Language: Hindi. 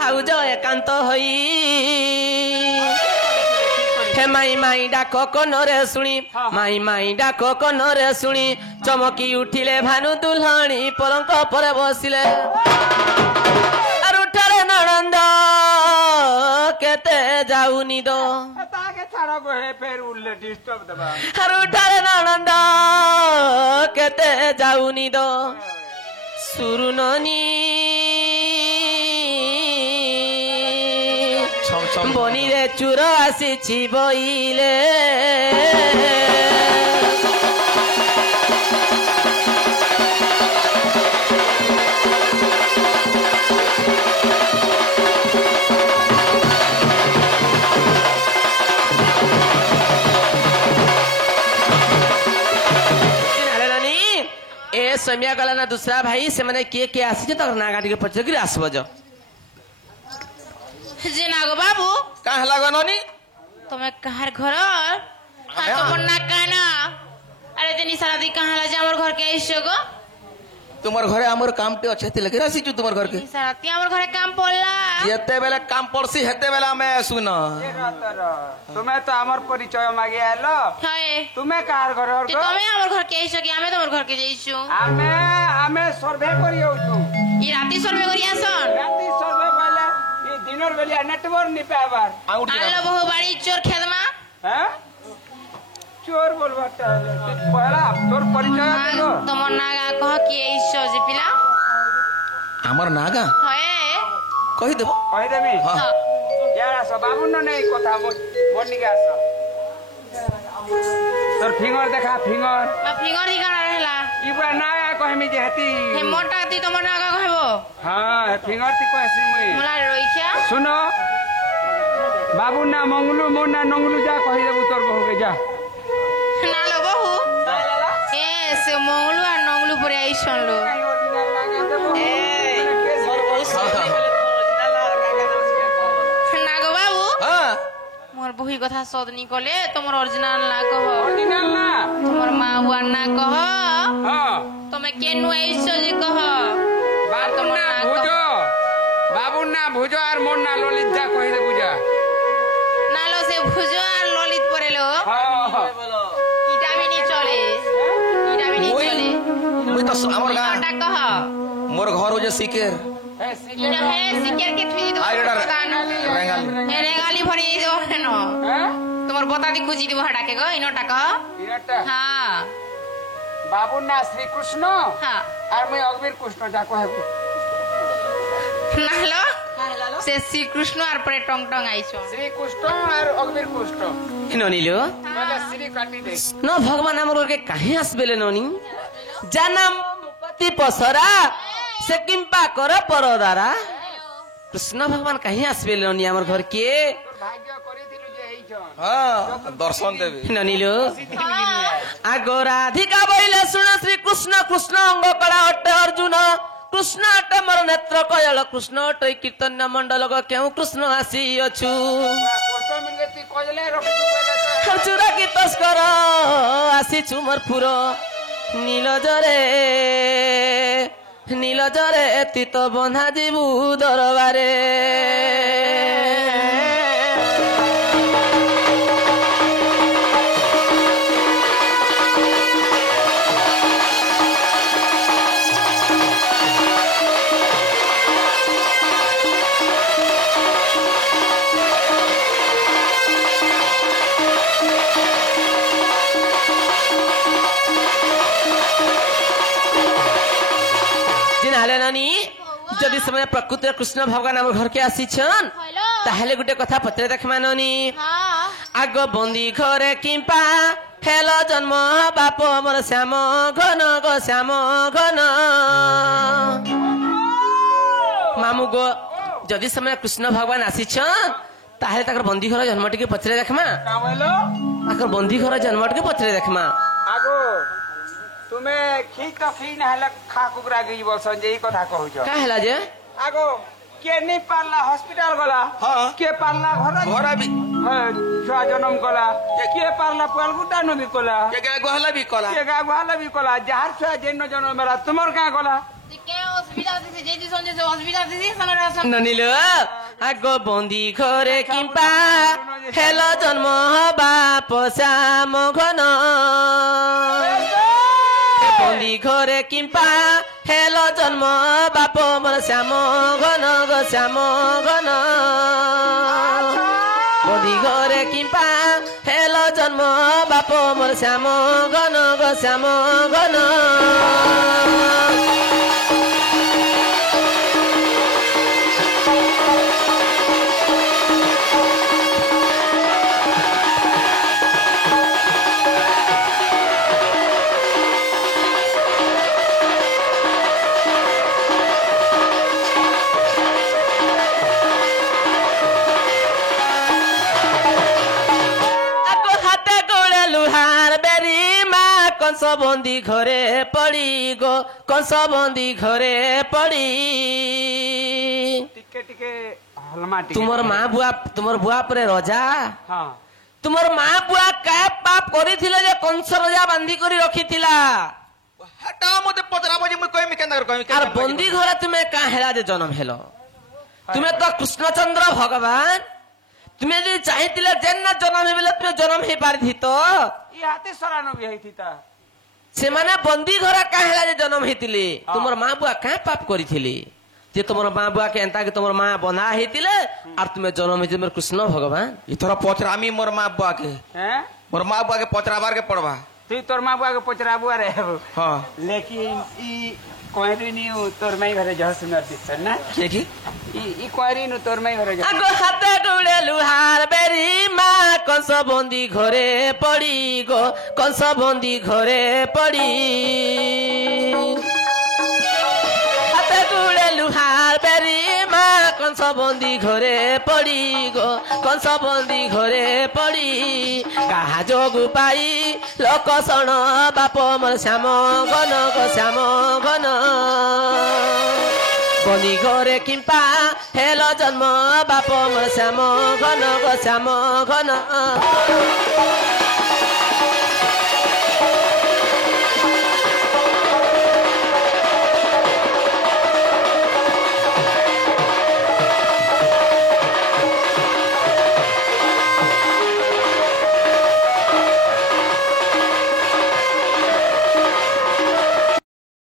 भाउज एकांत होई हे माई माई डाक कनरे शुणी माई माई डाक कनरे शुणी चमकी उठिले भानु दुल्हणी पलंक पर बसिले अरुठारे ननंद केते जाउनी दो अरुठारे ननंद केते जाउनी दो सुरुननी बनी रे चूर आसी बइले ए समिया गला ना दूसरा भाई से मैंने किए आसी तो ना गाड़ी के पचर गिर आसब जो जे नागो बाबू कहाँ लागो ननी तुम्हें कहार घर तुम ना काना अरे दिन सारा दी कहाँ ला जा घर के आइसो गो तुमर घरे हमर काम टे अच्छे ते लगे रासी छु तुमर घर के सारा ती हमर घरे काम पड़ला जेते बेले काम पड़सी हेते बेला मैं सुन तुम्हें तो हमर परिचय मागे आलो हाय तुम्हें कहार घर और तुम्हें हमर घर के आइसो कि हमें तुम्हार घर के जाइसु हमें सर्वे करी होछु ई राती सर्वे करिया सन राती सर्वे पहले ये दिनर बेलिया नेटवर्क नि पावर आलो बहु बाड़ी चोर खेदमा हैं चोर बोलबाटा पहला तोर परिचय दे तुमर नागा कह कि आइसो जे पिला हमर नागा हाय कहि देबो कहि देबी हां यार सब बाबू न नहीं कथा मोनी के आस तोर फिंगर देखा फिंगर फिंगर ही गाना रहला ई बा नागा कहमी जे हती हे मोटा ती तुमर नागा कहबो हां फिंगर ती कहसी मुई मोला रोइछा सुनो बाबू ना मंगलू मोना नंगलू जा कहि देबू तोर बहू के जा ना लो बहू ए से मंगलू आ नंगलू पर आइसन लो नागो बाबू हां मोर बही कथा सदनी कले तुमर ओरिजिनल ना कह ओरिजिनल ना तुमर मां हुआ ना कह हां तुमे केनु आइसो जे कह बाबू ना भुजो और मोर ना ललित जा कहि दे बुझा ना लो से भुजो और ललित परेलो हां इटा भी नहीं चले मुई तो हमर गा इटा कह मोर घर हो जे सिकेर है सिकेर के थुई दो रेंगाली रेंगाली भरी दो न हैं तुमर बता दी खुजी दो हटा के गो इनोटा कह इनटा हां बाबू ना श्री कृष्ण हां और मैं अग्निर कृष्ण जा कहबू नालो से श्री कृष्ण और परे टंग टंग आइछो श्री कृष्ण और अग्निर कृष्ण इनो नीलो पहले श्री काटी दे न भगवान हमर के काहे आसबेले ननी जानम मुपति पसरा से किंपा कर परदारा कृष्ण भगवान काहे आसबेले ननी हमर घर के भाग्य करी दिलु जे हेइ छ हां दर्शन देबे इनो नीलो आगो राधिका बोले सुन श्री कृष्ण कृष्ण अंग कला अट्टे अर्जुन कृष्ण अट्टे मोर नेत्र कयल कृष्ण अट्टे कीर्तन मंडल क्यों कृष्ण आसी अछु कोतो मिले ती कजले रखि दे चुरा की तस्कर आसी छु मोर फुर नीलजरे तीत बंधा जीवु दरबारे जदि समय प्रकृति कृष्ण भगवान आम घर के आसी ताहले गुटे कथा पत्रे देखमा ननी आग बंदी घरे किंपा हेलो जन्म बाप मोर श्याम घन गो श्याम घन मामू गो जदि समय कृष्ण भगवान आसी ताहले ताकर बंदी घर जन्म टिके पत्रे देखमा ताकर बंदी घर जन्म टिके पत्रे देखमा आगो तुम्हें खी तो खी ना हला खा कुकरा गई बोल संजय कथा कहू छ का हला जे आगो के नहीं पारला हॉस्पिटल गला हां के पारला घर भी छुआ जन्म कला के पारला पुआल गुड्डा न भी कला के गा गहला भी कला के गा गहला भी कला जार छुआ जेन जन्म मेरा तुमर का कला के অসুবিধা আছে যেই সঞ্জে অসুবিধা আছে সানারা ননিল আগ বন্দি ঘরে কিম্পা হেল জন্ম বাপ শ্যাম ঘন বন্দি ঘরে কিম্পা হেল জন্ম বাপ মোর শ্যাম ঘন গো শ্যাম ঘন বন্দি ঘরে কিম্পা হেল জন্ম বাপ মোর শ্যাম ঘন গো শ্যাম ঘন কংসবন্দী ঘরে পড়ি গো কংসবন্দী ঘরে পড়ি টিকে টিকে হলমা টিকে তোমার মা বুয়া তোমার বুয়া পরে রজা হ্যাঁ তোমার মা বুয়া কা পাপ করিছিল যে কংস রজা বান্ধি করে রখিছিলা হেটা মতে পচরাবো যে মুই কইমি কেন কইমি আর বন্দি ঘরে তুমি কা হেলা যে জন্ম হেল তুমি তো কৃষ্ণচন্দ্র ভগবান তুমি যদি চাইছিলে যেন না জন্ম হেলে তুমি জন্ম হে পারিথি তো ই হাতে সরানো বি হইতিতা ସେମାନେ ବନ୍ଦୀ ଘର କାଁ ହେଲା ଯେ ଜନ୍ମ ହେଇଥିଲେ ତୁମର ମା ବୁଆ କାଁ ପାପ କରିଥିଲେ ଯେ ତୁମର ମା ବୁଆକେ ଏନ୍ତା କି ତୁମର ମା ବନ୍ଧା ହେଇଥିଲେ আর তুমি জন্ম হয়েছে কৃষ্ণ ভগবান ইথর পচরামি মোর মা বুয়াকে হ্যাঁ মোর মা বুয়াকে পচরাবার কে পড়বা তুই তোর মা বুয়াকে পচরাবু আরে হ্যাঁ लेकिन ই কয়রিনি তোর মাই ঘরে যা সুন্দর দিছ না কে কি ই কয়রিনি তোর মাই ঘরে যা আগ হাতে ডুলে লুহার বেরি মা কংস বন্দী ঘরে পড়ি গো কংস বন্দী ঘরে পড়ি হাতে ডুলে লুহার বেরি মা কংস বন্দী ঘরে পড়ি গো কংস বন্দী ঘরে পড়ি কাহা যোগু পাই লোক শণ বাপ মোর শ্যাম ঘন গো শ্যাম ঘন বন্দি ঘরে কিম্পা হেল জন্ম বাপ মোর শ্যাম ঘন গো শ্যাম ঘন